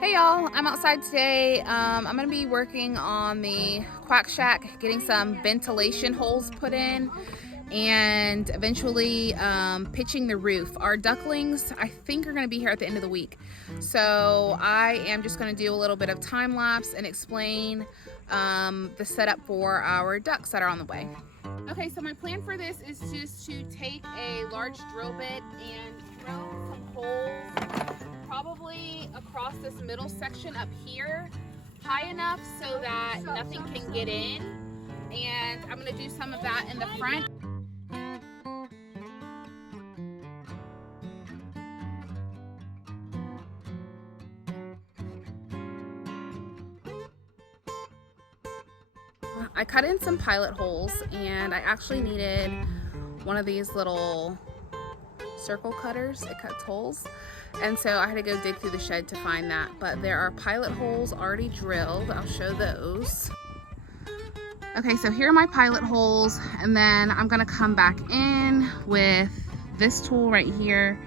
Hey y'all, I'm outside today. I'm gonna be working on the Quack Shack, getting some ventilation holes put in and eventually pitching the roof. Our ducklings, I think, are gonna be here at the end of the week. So I am just gonna do a little bit of time lapse and explain the setup for our ducks that are on the way. Okay, so my plan for this is just to take a large drill bit and drill some holes probably across this middle section up here, high enough so that nothing can get in. And I'm gonna do some of that in the front. I cut in some pilot holes and I actually needed one of these little circle cutters. It cuts holes. And so I had to go dig through the shed to find that. But there are pilot holes already drilled. I'll show those. Okay, so here are my pilot holes. And then I'm gonna come back in with this tool right here,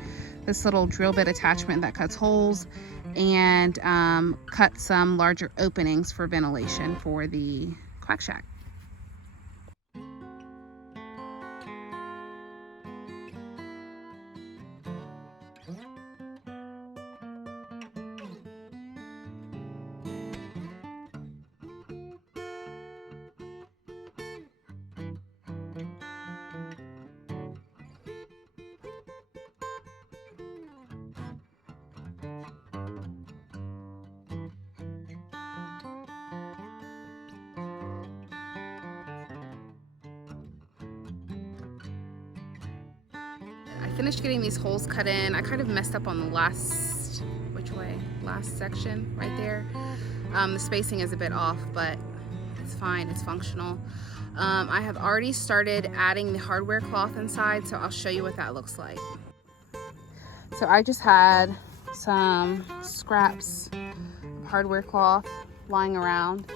this little drill bit attachment that cuts holes, and cut some larger openings for ventilation for the Quack Shack. I finished getting these holes cut in. I kind of messed up on the last section right there. The spacing is a bit off, but it's fine, it's functional. I have already started adding the hardware cloth inside, so I'll show you what that looks like. So I just had some scraps of hardware cloth lying around,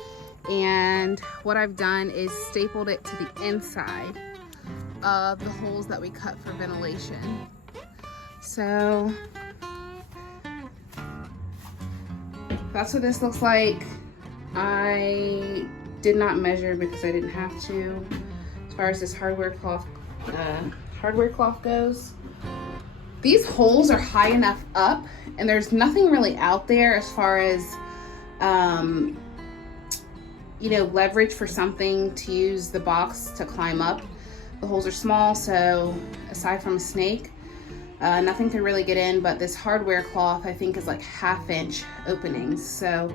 and what I've done is stapled it to the inside of the holes that we cut for ventilation. So that's what this looks like. I did not measure because I didn't have to. As far as this hardware cloth goes, these holes are high enough up and there's nothing really out there as far as leverage for something to use the box to climb up. The holes are small, so aside from a snake, nothing can really get in, but this hardware cloth I think is like 1/2 inch openings, so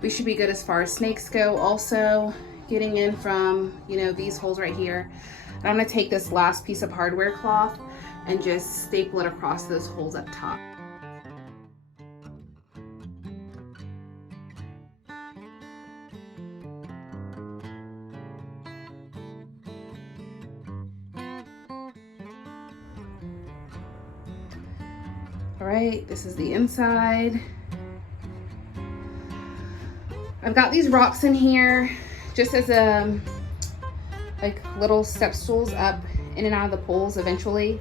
we should be good as far as snakes go. Also getting in from these holes right here. And I'm gonna take this last piece of hardware cloth and just staple it across those holes up top. All right, this is the inside. I've got these rocks in here just as like little step stools up in and out of the poles eventually.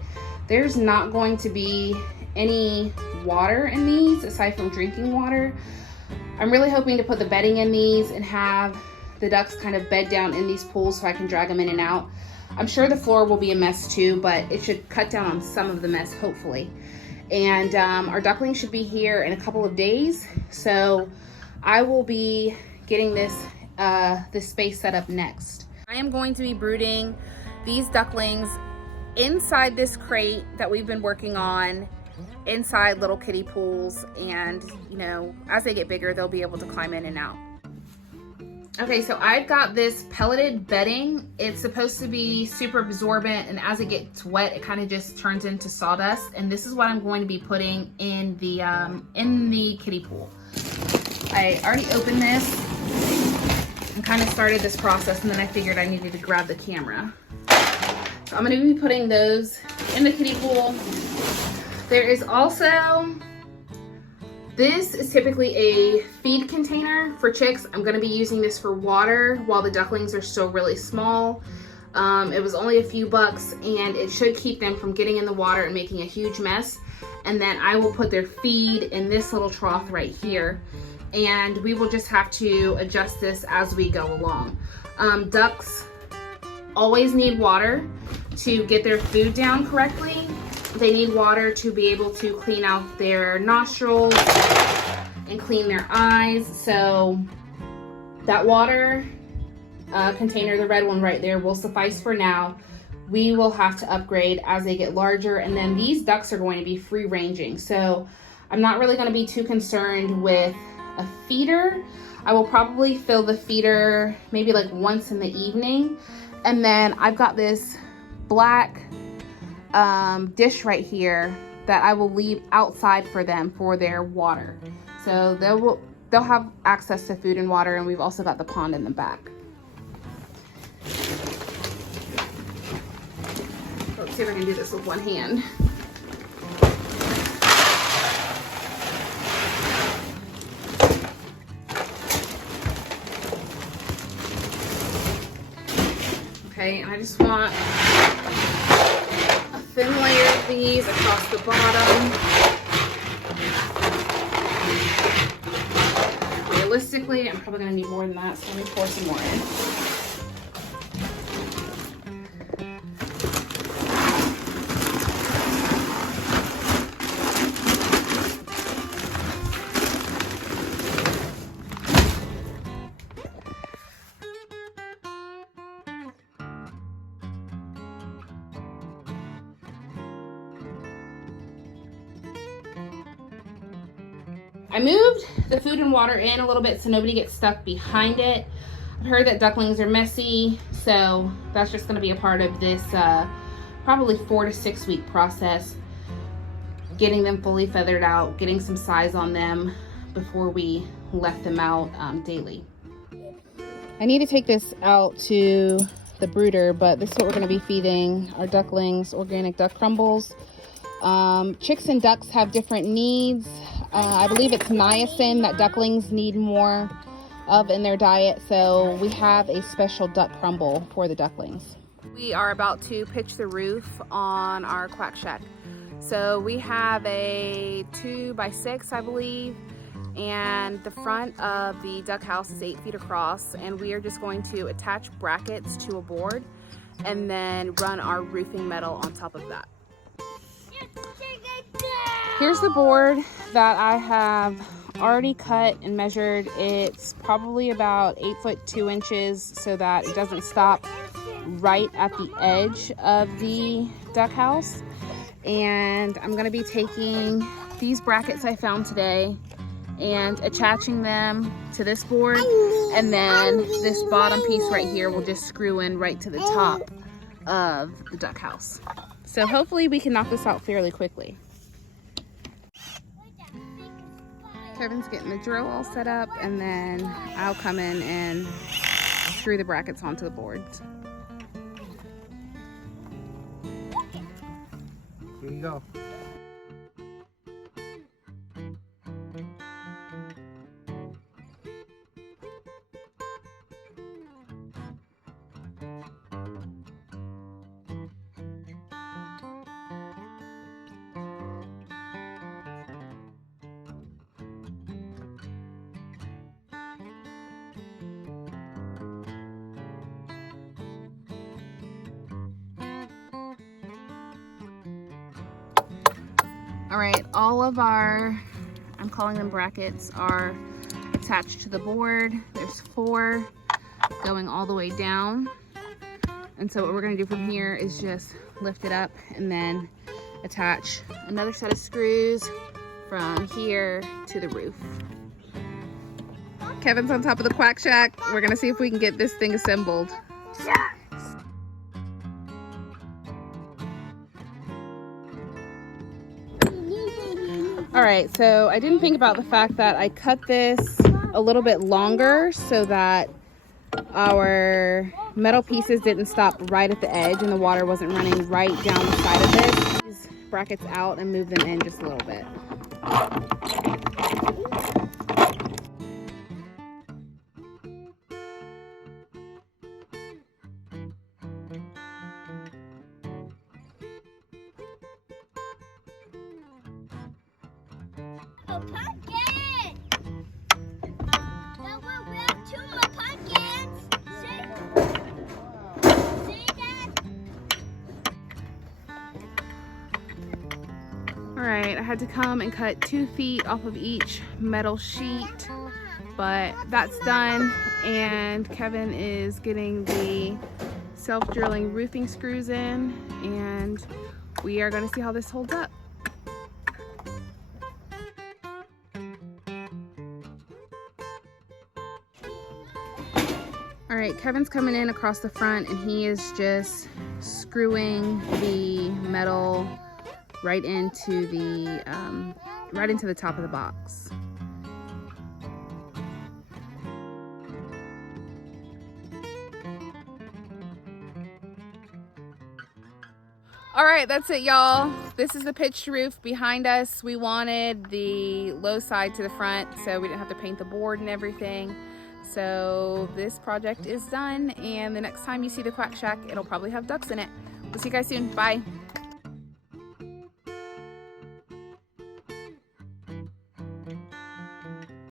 There's not going to be any water in these aside from drinking water. I'm really hoping to put the bedding in these and have the ducks kind of bed down in these pools so I can drag them in and out. I'm sure the floor will be a mess too, but it should cut down on some of the mess, hopefully. And our ducklings should be here in a couple of days, so I will be getting this space set up next. I am going to be brooding these ducklings inside this crate that we've been working on, inside little kiddie pools, and as they get bigger they'll be able to climb in and out. Okay, so I've got this pelleted bedding. It's supposed to be super absorbent, and as it gets wet, it kind of just turns into sawdust. And this is what I'm going to be putting in the kiddie pool. I already opened this and kind of started this process, and then I figured I needed to grab the camera. So I'm going to be putting those in the kiddie pool. There is also, this is typically a feed container for chicks. I'm going to be using this for water while the ducklings are still really small. It was only a few bucks, and it should keep them from getting in the water and making a huge mess. And then I will put their feed in this little trough right here, and we will just have to adjust this as we go along. Ducks always need water to get their food down correctly. They need water to be able to clean out their nostrils and clean their eyes. So that water container, the red one right there, will suffice for now. We will have to upgrade as they get larger, and then these ducks are going to be free ranging. So I'm not really going to be too concerned with a feeder. I will probably fill the feeder maybe like once in the evening. And then I've got this black dish right here that I will leave outside for them for their water. So they'll have access to food and water, and we've also got the pond in the back. Let's see if I can do this with one hand. Okay, and I just want a thin layer of these across the bottom. Realistically, I'm probably gonna need more than that, so let me pour some more in. I moved the food and water in a little bit so nobody gets stuck behind it. I've heard that ducklings are messy, so that's just going to be a part of this probably 4 to 6 week process, getting them fully feathered out, getting some size on them before we let them out daily. I need to take this out to the brooder, but this is what we're going to be feeding our ducklings: organic duck crumbles. Chicks and ducks have different needs. I believe it's niacin that ducklings need more of in their diet, so we have a special duck crumble for the ducklings. We are about to pitch the roof on our Quack Shack. So we have a 2x6, I believe, and the front of the duck house is 8 feet across, and we are just going to attach brackets to a board and then run our roofing metal on top of that. Here's the board that I have already cut and measured. It's probably about 8 foot 2 inches so that it doesn't stop right at the edge of the duck house. And I'm gonna be taking these brackets I found today and attaching them to this board, and then this bottom piece right here will just screw in right to the top of the duck house. So hopefully we can knock this out fairly quickly. Kevin's getting the drill all set up, and then I'll come in and screw the brackets onto the boards. Here you go. All right, all of our, I'm calling them brackets, are attached to the board. There's 4 going all the way down. And so what we're gonna do from here is just lift it up and then attach another set of screws from here to the roof. Kevin's on top of the Quack Shack. We're gonna see if we can get this thing assembled. All right, so I didn't think about the fact that I cut this a little bit longer so that our metal pieces didn't stop right at the edge and the water wasn't running right down the side of this. These brackets out and move them in just a little bit. A pumpkin! No, we have 2 more pumpkins! See that? Alright, I had to come and cut 2 feet off of each metal sheet, but that's done, and Kevin is getting the self-drilling roofing screws in, and we are going to see how this holds up. Alright, Kevin's coming in across the front, and he is just screwing the metal right into the top of the box. All right, that's it, y'all. This is the pitched roof behind us. We wanted the low side to the front so we didn't have to paint the board and everything. So this project is done, and the next time you see the Quack Shack, it'll probably have ducks in it. We'll see you guys soon. Bye.